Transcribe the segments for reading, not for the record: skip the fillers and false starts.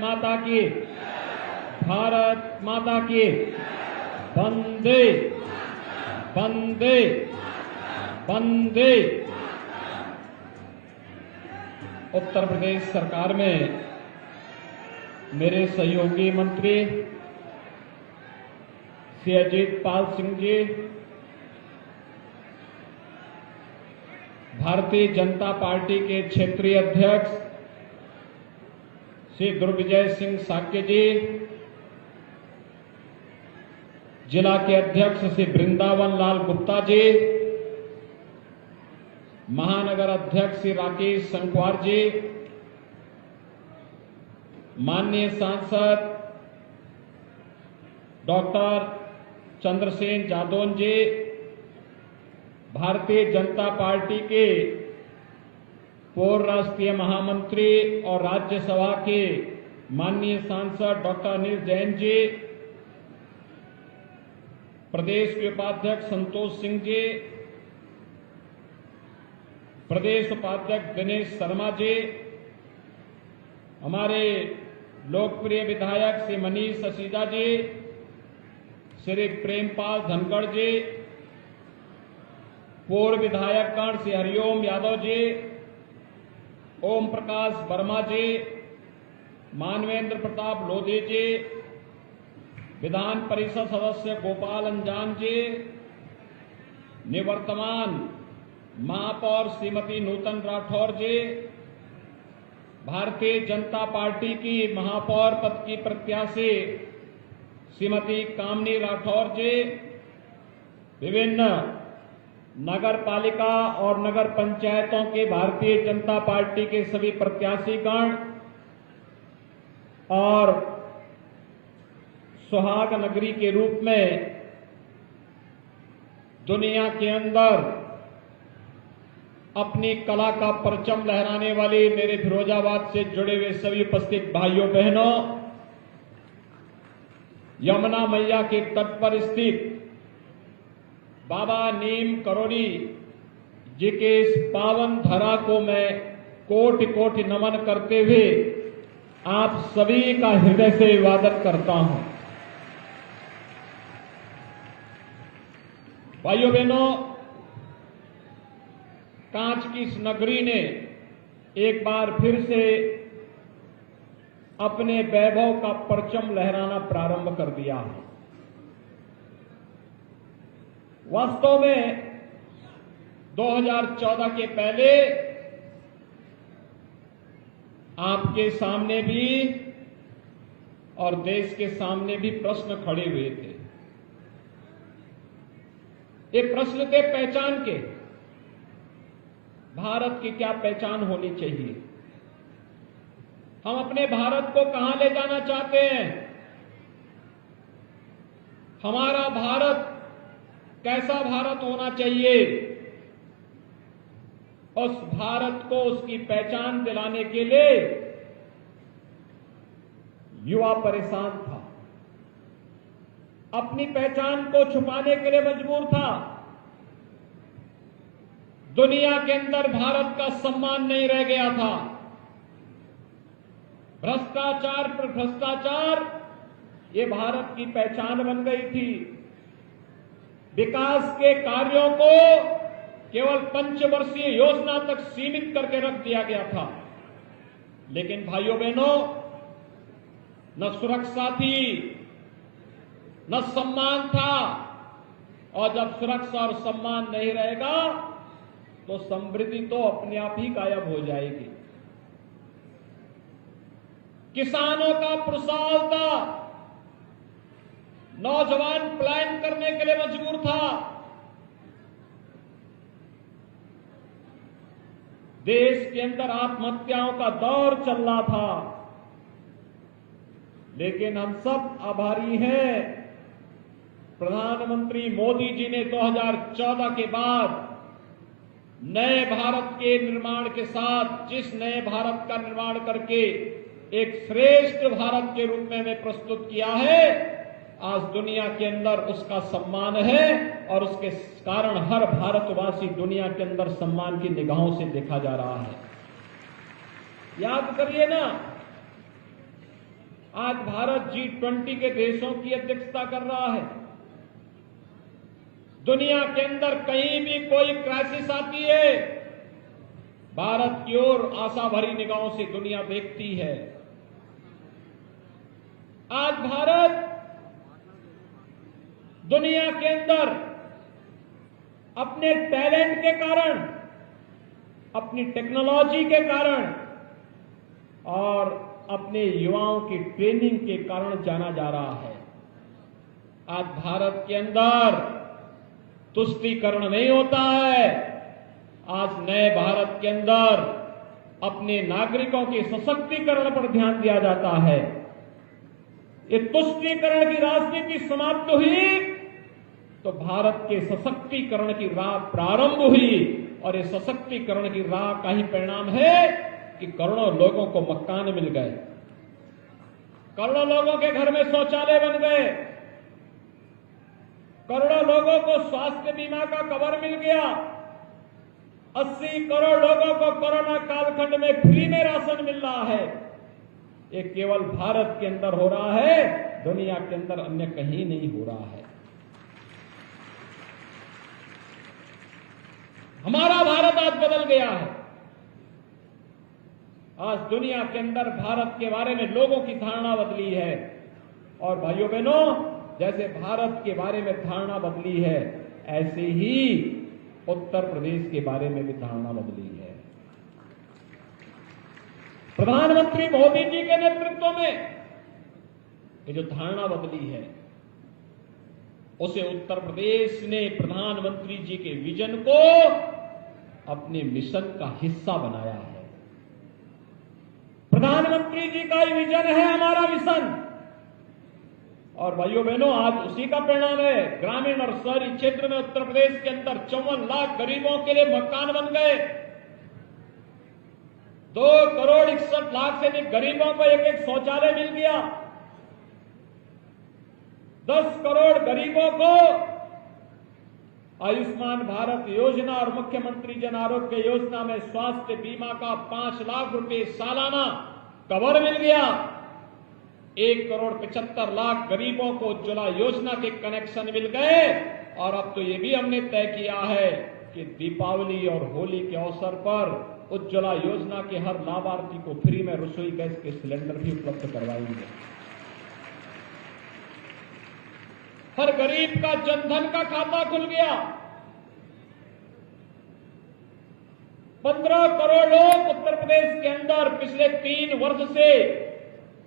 माता की, भारत माता की। वंदे वंदे वंदे। उत्तर प्रदेश सरकार में मेरे सहयोगी मंत्री श्री अजीत पाल सिंह जी, भारतीय जनता पार्टी के क्षेत्रीय अध्यक्ष श्री दुर्विजय सिंह साक्य जी, जिला के अध्यक्ष श्री वृंदावन लाल गुप्ता जी, महानगर अध्यक्ष श्री राकेश संकवार जी, माननीय सांसद डॉक्टर चंद्रसेन जादौन जी, भारतीय जनता पार्टी के पूर्व राष्ट्रीय महामंत्री और राज्यसभा के माननीय सांसद डॉक्टर अनिल जैन जी, प्रदेश के उपाध्यक्ष संतोष सिंह जी, प्रदेश उपाध्यक्ष दिनेश शर्मा जी, हमारे लोकप्रिय विधायक श्री मनीष ससीजा जी, श्री प्रेमपाल धनखड़ जी, पूर्व विधायकगण श्री हरिओम यादव जी, ओम प्रकाश वर्मा जी, मानवेंद्र प्रताप लोधी जी, विधान परिषद सदस्य गोपाल अंजान जी, निवर्तमान महापौर श्रीमती नूतन राठौर जी, भारतीय जनता पार्टी की महापौर पद की प्रत्याशी श्रीमती कामनी राठौर जी, विभिन्न नगर पालिका और नगर पंचायतों के भारतीय जनता पार्टी के सभी प्रत्याशीगण और सुहाग नगरी के रूप में दुनिया के अंदर अपनी कला का परचम लहराने वाले मेरे फिरोजाबाद से जुड़े हुए सभी उपस्थित भाइयों बहनों, यमुना मैया के तट पर स्थित बाबा नीम करोड़ी जी के इस पावन धरा को मैं कोटि कोटि नमन करते हुए आप सभी का हृदय से अभिवादन करता हूं। भाइयों बहनों, कांच की इस नगरी ने एक बार फिर से अपने वैभव का परचम लहराना प्रारंभ कर दिया है। वास्तव में 2014 के पहले आपके सामने भी और देश के सामने भी प्रश्न खड़े हुए थे। ये प्रश्न थे पहचान के, भारत की क्या पहचान होनी चाहिए, हम अपने भारत को कहां ले जाना चाहते हैं, हमारा भारत कैसा भारत होना चाहिए। उस भारत को उसकी पहचान दिलाने के लिए युवा परेशान था, अपनी पहचान को छुपाने के लिए मजबूर था। दुनिया के अंदर भारत का सम्मान नहीं रह गया था। भ्रष्टाचार पर भ्रष्टाचार ये भारत की पहचान बन गई थी। विकास के कार्यों को केवल पंचवर्षीय योजना तक सीमित करके रख दिया गया था। लेकिन भाइयों बहनों, न सुरक्षा थी, न सम्मान था, और जब सुरक्षा और सम्मान नहीं रहेगा तो समृद्धि तो अपने आप ही गायब हो जाएगी। किसानों का पुरुषार्थ था, नौजवान पलायन करने के लिए मजबूर था। देश के अंदर आत्महत्याओं का दौर चल रहा था। लेकिन हम सब आभारी हैं, प्रधानमंत्री मोदी जी ने 2014 के बाद नए भारत के निर्माण के साथ, जिस नए भारत का निर्माण करके एक श्रेष्ठ भारत के रूप में हमें प्रस्तुत किया है, आज दुनिया के अंदर उसका सम्मान है और उसके कारण हर भारतवासी दुनिया के अंदर सम्मान की निगाहों से देखा जा रहा है। याद करिए ना, आज भारत G20 के देशों की अध्यक्षता कर रहा है। दुनिया के अंदर कहीं भी कोई क्राइसिस आती है, भारत की ओर आशा भरी निगाहों से दुनिया देखती है। आज भारत दुनिया के अंदर अपने टैलेंट के कारण, अपनी टेक्नोलॉजी के कारण और अपने युवाओं की ट्रेनिंग के कारण जाना जा रहा है। आज भारत के अंदर तुष्टीकरण नहीं होता है। आज नए भारत के अंदर अपने नागरिकों के सशक्तिकरण पर ध्यान दिया जाता है। ये तुष्टीकरण की राजनीति समाप्त हुई तो भारत के सशक्तिकरण की राह प्रारंभ हुई, और ये सशक्तिकरण की राह का ही परिणाम है कि करोड़ों लोगों को मकान मिल गए, करोड़ों लोगों के घर में शौचालय बन गए, करोड़ों लोगों को स्वास्थ्य बीमा का कवर मिल गया, 80 करोड़ लोगों को कोरोना कालखंड में फ्री में राशन मिल रहा है। ये केवल भारत के अंदर हो रहा है, दुनिया के अंदर अन्य कहीं नहीं हो रहा है। हमारा भारत आज बदल गया है। आज दुनिया के अंदर भारत के बारे में लोगों की धारणा बदली है, और भाइयों बहनों, जैसे भारत के बारे में धारणा बदली है, ऐसे ही उत्तर प्रदेश के बारे में भी धारणा बदली है। प्रधानमंत्री मोदी जी के नेतृत्व में ये जो धारणा बदली है, उसे उत्तर प्रदेश ने प्रधानमंत्री जी के विजन को अपने मिशन का हिस्सा बनाया है। प्रधानमंत्री जी का विजन है हमारा मिशन, और भाइयों बहनों, आज उसी का परिणाम है। ग्रामीण और शहरी क्षेत्र में उत्तर प्रदेश के अंदर 54 लाख गरीबों के लिए मकान बन गए। 2 करोड़ 61 लाख से अधिक गरीबों को एक एक शौचालय मिल गया। 10 करोड़ गरीबों को आयुष्मान भारत योजना और मुख्यमंत्री जन आरोग्य योजना में स्वास्थ्य बीमा का 5 लाख रुपए सालाना कवर मिल गया। 1 करोड़ 75 लाख गरीबों को उज्ज्वला योजना के कनेक्शन मिल गए, और अब तो ये भी हमने तय किया है कि दीपावली और होली के अवसर पर उज्ज्वला योजना के हर लाभार्थी को फ्री में रसोई गैस के सिलेंडर भी उपलब्ध करवाएंगे। हर गरीब का जनधन का खाता खुल गया। 15 करोड़ लोग उत्तर प्रदेश के अंदर पिछले 3 वर्ष से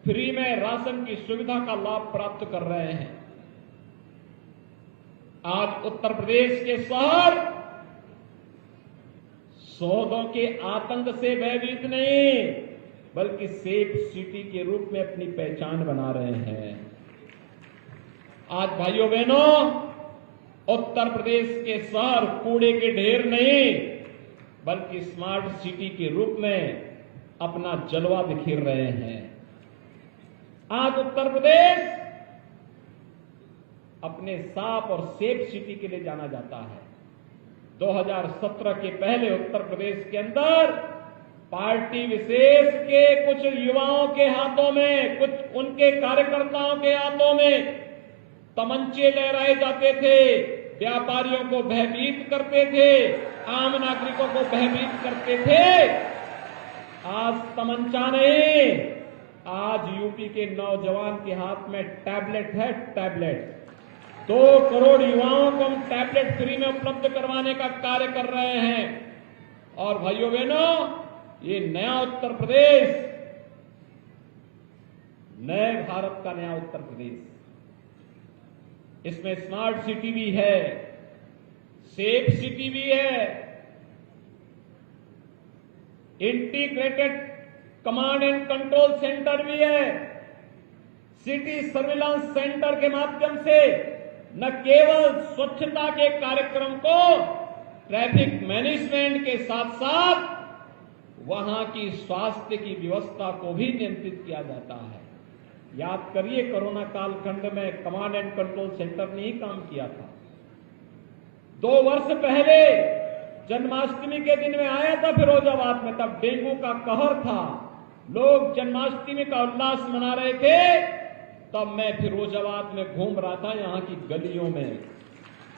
फ्री में राशन की सुविधा का लाभ प्राप्त कर रहे हैं। आज उत्तर प्रदेश के शहर सौदों के आतंक से भयभीत नहीं, बल्कि सेफ सिटी के रूप में अपनी पहचान बना रहे हैं। आज भाइयों बहनों, उत्तर प्रदेश के शहर कूड़े के ढेर नहीं, बल्कि स्मार्ट सिटी के रूप में अपना जलवा बिखेर रहे हैं। आज उत्तर प्रदेश अपने साफ और सेफ सिटी के लिए जाना जाता है। 2017 के पहले उत्तर प्रदेश के अंदर पार्टी विशेष के कुछ युवाओं के हाथों में, कुछ उनके कार्यकर्ताओं के हाथों में तमंचे लहराए जाते थे, व्यापारियों को भयभीत करते थे, आम नागरिकों को भयभीत करते थे। आज तमंचा नहीं, आज यूपी के नौजवान के हाथ में टैबलेट है। टैबलेट 2 करोड़ युवाओं को हम टैबलेट फ्री में उपलब्ध करवाने का कार्य कर रहे हैं। और भाइयों बहनों, ये नया उत्तर प्रदेश, नए भारत का नया उत्तर प्रदेश, इसमें स्मार्ट सिटी भी है, सेफ सिटी भी है, integrated command and control centre भी है। सिटी सर्विलांस सेंटर के माध्यम से न केवल स्वच्छता के कार्यक्रम को, ट्रैफिक मैनेजमेंट के साथ साथ वहां की स्वास्थ्य की व्यवस्था को भी नियंत्रित किया जाता है। याद करिए, कोरोना कालखंड में कमांड एंड कंट्रोल सेंटर ने ही काम किया था। 2 वर्ष पहले जन्माष्टमी के दिन में आया था फिरोजाबाद में, तब डेंगू का कहर था। लोग जन्माष्टमी का उल्लास मना रहे थे, तब मैं फिरोजाबाद में घूम रहा था यहां की गलियों में,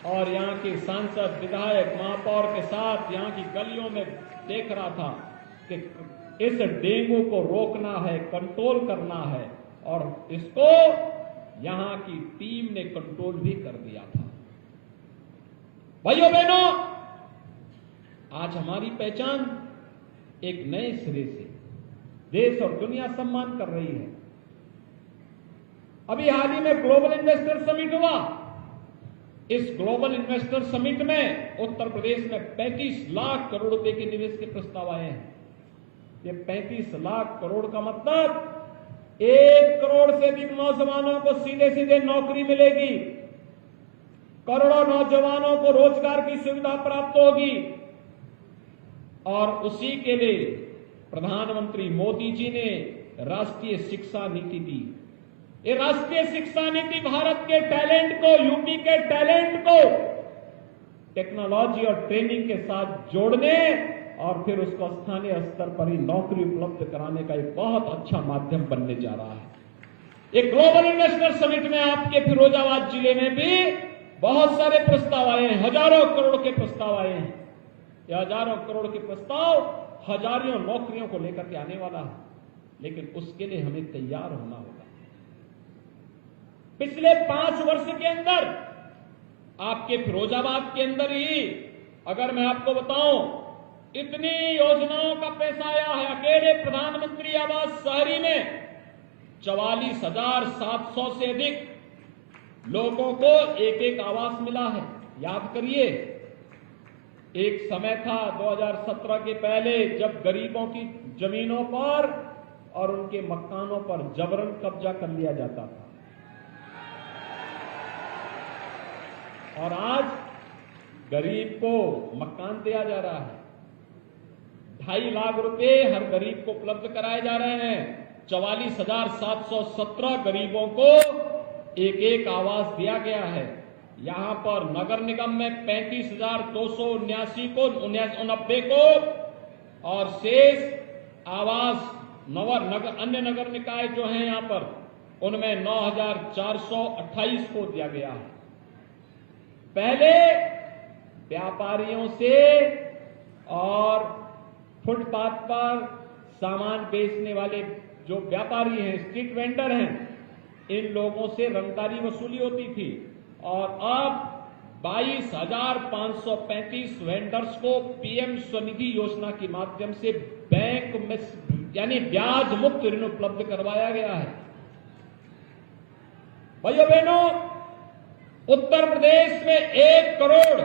और यहां के सांसद, विधायक, महापौर के साथ यहां की गलियों में देख रहा था कि इस डेंगू को रोकना है, कंट्रोल करना है, और इसको यहां की टीम ने कंट्रोल भी कर दिया था। भाइयों बहनों, आज हमारी पहचान एक नए सिरे से देश और दुनिया सम्मान कर रही है। अभी हाल ही में ग्लोबल इन्वेस्टर समिट हुआ। इस ग्लोबल इन्वेस्टर समिट में उत्तर प्रदेश में 35 लाख करोड़ रुपए के निवेश के प्रस्ताव आए हैं। ये 35 लाख करोड़ का मतलब 1 करोड़ से अधिक नौजवानों को सीधे सीधे नौकरी मिलेगी, करोड़ों नौजवानों को रोजगार की सुविधा प्राप्त होगी, और उसी के लिए प्रधानमंत्री मोदी जी ने राष्ट्रीय शिक्षा नीति दी। ये राष्ट्रीय शिक्षा नीति भारत के टैलेंट को, यूपी के टैलेंट को टेक्नोलॉजी और ट्रेनिंग के साथ जोड़ने और फिर उसको स्थानीय स्तर पर ही नौकरी उपलब्ध कराने का एक बहुत अच्छा माध्यम बनने जा रहा है। एक ग्लोबल इन्वेस्टर समिट में आपके फिरोजाबाद जिले में भी बहुत सारे प्रस्ताव आए हैं, हजारों करोड़ के प्रस्ताव आए हैं। ये हजारों करोड़ के प्रस्ताव हजारों नौकरियों को लेकर के आने वाला है, लेकिन उसके लिए हमें तैयार होना होगा। पिछले 5 वर्ष के अंदर आपके फिरोजाबाद के अंदर ही अगर मैं आपको बताऊं, इतनी योजनाओं का पैसा आया है। अकेले प्रधानमंत्री आवास शहरी में 44,700 से अधिक लोगों को एक एक आवास मिला है। याद करिए, एक समय था 2017 के पहले जब गरीबों की जमीनों पर और उनके मकानों पर जबरन कब्जा कर लिया जाता था, और आज गरीब को मकान दिया जा रहा है। 2.5 लाख रुपए हर गरीब को उपलब्ध कराए जा रहे हैं। 44,717 गरीबों को एक एक आवास दिया गया है। यहां पर नगर निगम में 35,279 को 89 को, और शेष आवास अन्य नगर निकाय जो हैं यहां पर, उनमें 9,428 को दिया गया है। पहले व्यापारियों से और फुटपाथ पर सामान बेचने वाले जो व्यापारी हैं, स्ट्रीट वेंडर हैं, इन लोगों से रंगदारी वसूली होती थी, और अब 22,535 वेंडर्स को पीएम स्वनिधि योजना के माध्यम से बैंक में यानी ब्याज मुक्त ऋण उपलब्ध करवाया गया है। भाइयों बहनों, उत्तर प्रदेश में 1 करोड़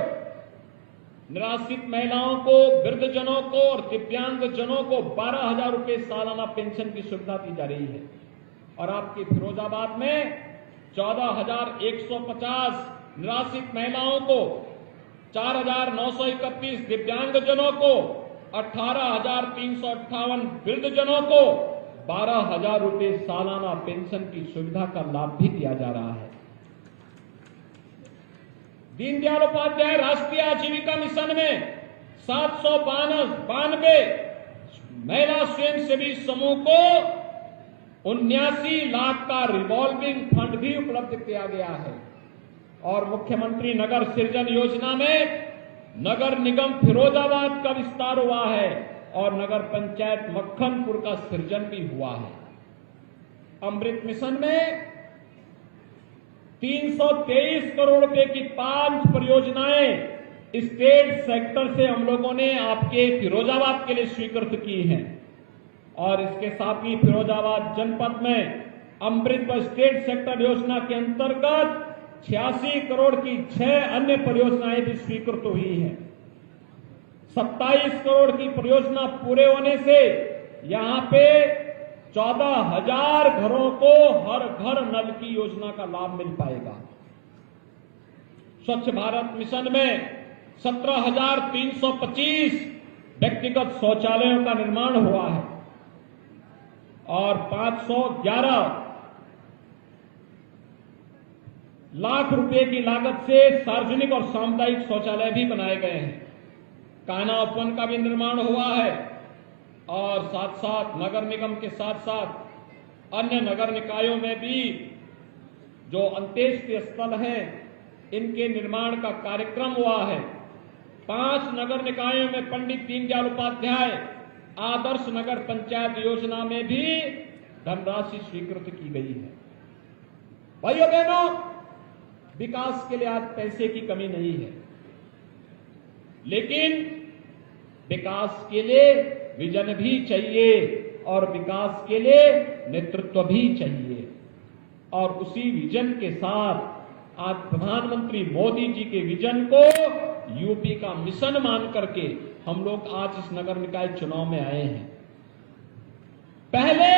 निराश्रित महिलाओं को, वृद्धजनों को और दिव्यांगजनों को 12,000 रुपए सालाना पेंशन की सुविधा दी जा रही है। और आपके फिरोजाबाद में 14,150 निराश्रित महिलाओं को, 4,931 दिव्यांगजनों को, 18,358 वृद्धजनों को 12,000 रुपए सालाना पेंशन की सुविधा का लाभ भी दिया जा रहा है। दीनदयाल उपाध्याय राष्ट्रीय आजीविका मिशन में 792 महिला स्वयंसेवी समूह को 79 लाख का रिवॉल्विंग फंड भी उपलब्ध किया गया है। और मुख्यमंत्री नगर सृजन योजना में नगर निगम फिरोजाबाद का विस्तार हुआ है और नगर पंचायत मक्खनपुर का सृजन भी हुआ है। अमृत मिशन में 323 करोड़ रुपए की 5 परियोजनाएं स्टेट सेक्टर से हम लोगों ने आपके फिरोजाबाद के लिए स्वीकृत की हैं। और इसके साथ ही फिरोजाबाद जनपद में अमृत स्टेट सेक्टर योजना के अंतर्गत 86 करोड़ की 6 अन्य परियोजनाएं भी स्वीकृत हुई हैं। 27 करोड़ की परियोजना पूरे होने से यहां पे 14,000 घरों को हर घर नल की योजना का लाभ मिल पाएगा। स्वच्छ भारत मिशन में 17,325 व्यक्तिगत शौचालयों का निर्माण हुआ है और 511 लाख रुपए की लागत से सार्वजनिक और सामुदायिक शौचालय भी बनाए गए हैं। कान्हा उपवन का भी निर्माण हुआ है। और साथ साथ नगर निगम के साथ साथ अन्य नगर निकायों में भी जो अंत्येष्टि स्थल हैं, इनके निर्माण का कार्यक्रम हुआ है। 5 नगर निकायों में पंडित दीनदयाल उपाध्याय आदर्श नगर पंचायत योजना में भी धनराशि स्वीकृत की गई है। भाइयों बहनों, विकास के लिए आज पैसे की कमी नहीं है, लेकिन विकास के लिए विजन भी चाहिए और विकास के लिए नेतृत्व भी चाहिए। और उसी विजन के साथ आज प्रधानमंत्री मोदी जी के विजन को यूपी का मिशन मान करके हम लोग आज इस नगर निकाय चुनाव में आए हैं। पहले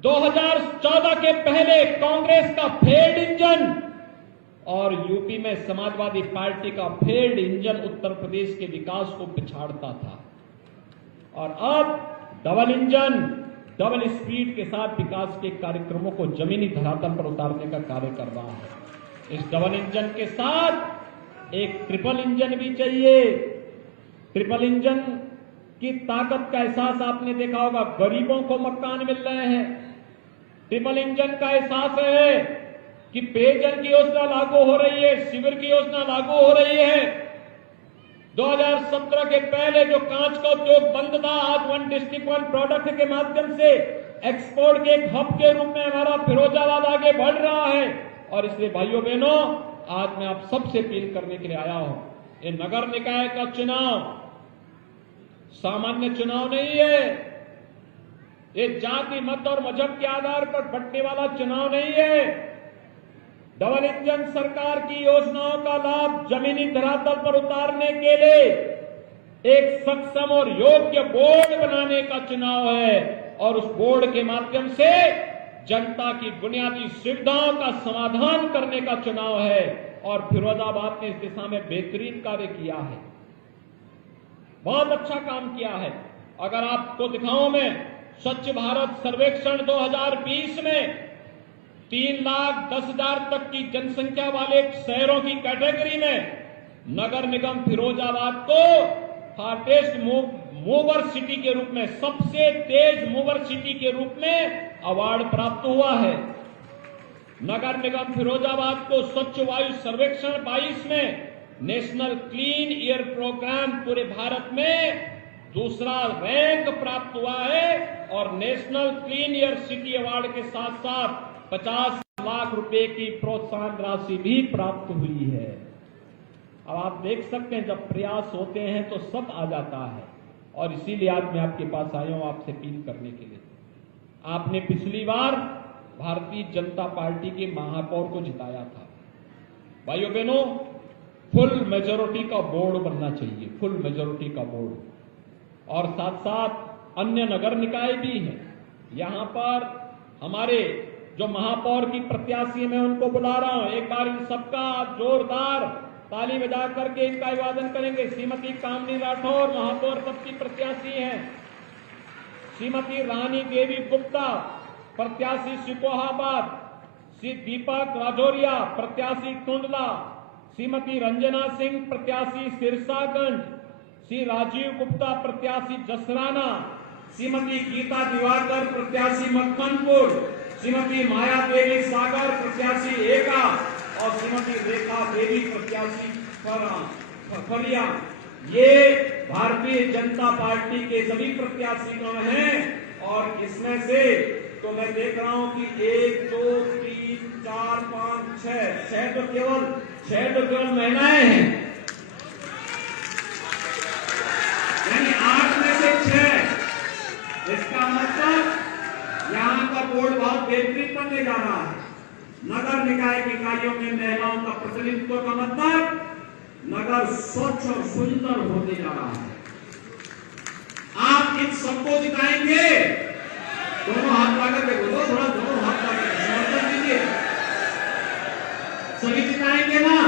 2014 के पहले कांग्रेस का फेल्ड इंजन और यूपी में समाजवादी पार्टी का फेल्ड इंजन उत्तर प्रदेश के विकास को पिछाड़ता था, और अब डबल इंजन डबल स्पीड के साथ विकास के कार्यक्रमों को जमीनी धरातल पर उतारने का कार्य कर रहा है। इस डबल इंजन के साथ एक ट्रिपल इंजन भी चाहिए। ट्रिपल इंजन की ताकत का एहसास आपने देखा होगा, गरीबों को मकान मिल रहे हैं। ट्रिपल इंजन का एहसास है कि पेयजल की योजना लागू हो रही है, शिविर की योजना लागू हो रही है। 2017 के पहले जो कांच का उद्योग बंद था, आज 1 डिस्ट्रिक्ट 1 प्रोडक्ट के माध्यम से एक्सपोर्ट के एक हब के रूप में हमारा फिरोजाबाद आगे बढ़ रहा है। और इसलिए भाइयों बहनों, आज मैं आप सबसे अपील करने के लिए आया हूं, ये नगर निकाय का चुनाव सामान्य चुनाव नहीं है, ये जाति मत और मजहब के आधार पर बंटने वाला चुनाव नहीं है। डबल इंजन सरकार की योजनाओं का लाभ जमीनी धरातल पर उतारने के लिए एक सक्षम और योग्य बोर्ड बनाने का चुनाव है, और उस बोर्ड के माध्यम से जनता की बुनियादी सुविधाओं का समाधान करने का चुनाव है। और फिरोजाबाद ने इस दिशा में बेहतरीन कार्य किया है, बहुत अच्छा काम किया है। अगर आपको दिखाऊं मैं, स्वच्छ भारत सर्वेक्षण 2020 में 3,10,000 तक की जनसंख्या वाले शहरों की कैटेगरी में नगर निगम फिरोजाबाद को फास्टेस्ट मूवर सिटी के रूप में, सबसे तेज मूवर सिटी के रूप में अवार्ड प्राप्त हुआ है। नगर निगम फिरोजाबाद को स्वच्छ वायु सर्वेक्षण 22 में नेशनल क्लीन एयर प्रोग्राम पूरे भारत में दूसरा रैंक प्राप्त हुआ है, और national clean air city award के साथ साथ 50 लाख रुपए की प्रोत्साहन राशि भी प्राप्त हुई है। अब आप देख सकते हैं, जब प्रयास होते हैं तो सब आ जाता है, और इसीलिए आज मैं आपके पास आया हूं आपसे अपील करने के लिए। आपने पिछली बार भारतीय जनता पार्टी के महापौर को जिताया था। भाइयों बहनों, फुल मेजोरिटी का बोर्ड बनना चाहिए, फुल मेजोरिटी का बोर्ड, और साथ साथ अन्य नगर निकाय भी हैं। यहां पर हमारे जो महापौर की प्रत्याशी, मैं उनको बुला रहा हूं, एक बार इन सबका जोरदार ताली बजा करके इनका अभिवादन करेंगे। श्रीमती कामनी राठौर महापौर पद की प्रत्याशी हैं, श्रीमती रानी देवी गुप्ता प्रत्याशी सिकोहाबाद, श्री दीपक राजौरिया प्रत्याशी टुंडला, श्रीमती रंजना सिंह प्रत्याशी सिरसागंज, श्री राजीव गुप्ता प्रत्याशी जसराना, श्रीमती गीता दिवाकर प्रत्याशी मक्खनपुर, श्रीमती माया देवी सागर प्रत्याशी एका, और श्रीमती रेखा देवी प्रत्याशी फरिया। ये भारतीय जनता पार्टी के सभी प्रत्याशीगण हैं, और इसमें से तो मैं देख रहा हूं कि 1, 2, 3, 4, 5, 6 तो केवल महिलाएं हैं, यानी 8 में से 6। इसका मतलब यहां का बोर्ड बहुत बेहतरीन बनने जा रहा है। नगर निकाय की इकाइयों में महिलाओं का प्रतिनिधित्व का मतलब नगर स्वच्छ और सुंदर होने जा रहा है। आप इन सबको जिताएंगे, दोनों हाथ लगा के बोलो, थोड़ा दोनों हाथ लगा के समर्थन दीजिए, सभी जिताएंगे ना।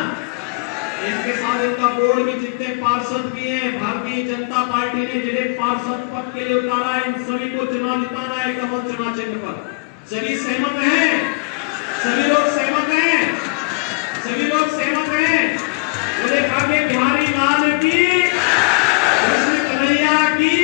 इसके साथ इनका बोर्ड में जितने पार्षद भी हैं, भारतीय जनता पार्टी ने जिन्हें पार्षद पद के लिए उतारा है, इन सभी को चुनाव जिताना है कमल चुनाव चिन्ह पर। सभी सहमत हैं? सभी लोग सहमत हैं? सभी लोग सहमत हैं? बोले भाग्य बिहारी लाल की, कृष्ण कन्हैया की।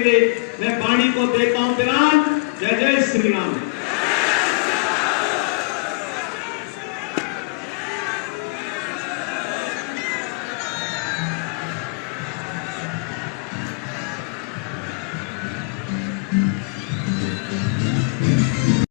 लिए मैं वाणी को देता हूं विराम। जय जय श्री राम।